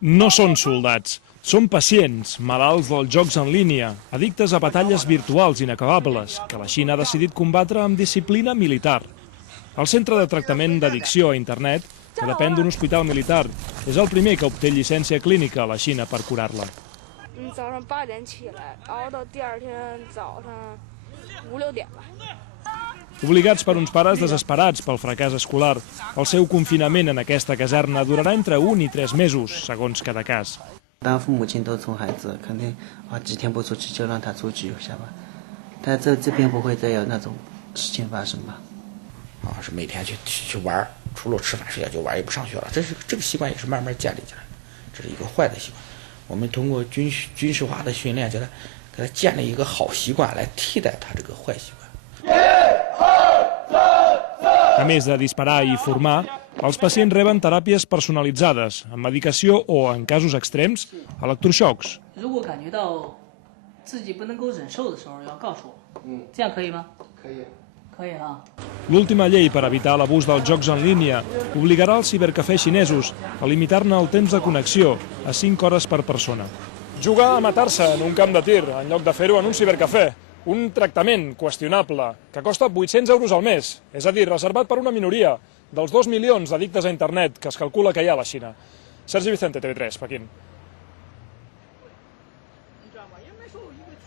No són soldats, són pacients, malalts dels jocs en línia, addictes a batalles virtuals inacabables, que la Xina ha decidit combatre amb disciplina militar. El Centre de Tractament d'Addicció a Internet, que depèn d'un hospital militar, és el primer que obté llicència clínica a la Xina per curar-la. Obligats per uns pares desesperats pel fracàs escolar, el seu confinament en aquesta caserna durarà entre 1 i 3 mesos, segons cada cas. 当父母亲都从孩子肯定几天不出去就让他出去一下吧，但这边不会再有那种事情发生吧？是每天去玩，除了吃饭睡觉就玩，也不上学了。这个习惯也是慢慢建立起来，这是一个坏的习惯。我们通过军事化的训练，给他建立一个好习惯，来替代他这个坏习惯。 A més de disparar i formar, els pacients reben teràpies personalitzades, amb medicació o, en casos extrems, electroxocs. L'última llei per evitar l'abús dels jocs en línia obligarà els cibercafès xinesos a limitar-ne el temps de connexió a 5 hores per persona. Jugar a matar-se en un camp de tir, en lloc de fer-ho en un cibercafè. Un tractament qüestionable que costa 800 euros al mes, és a dir, reservat per una minoria dels 2 milions d'addictes a internet que es calcula que hi ha a la Xina. Sergi Vicente, TV3, Pequín.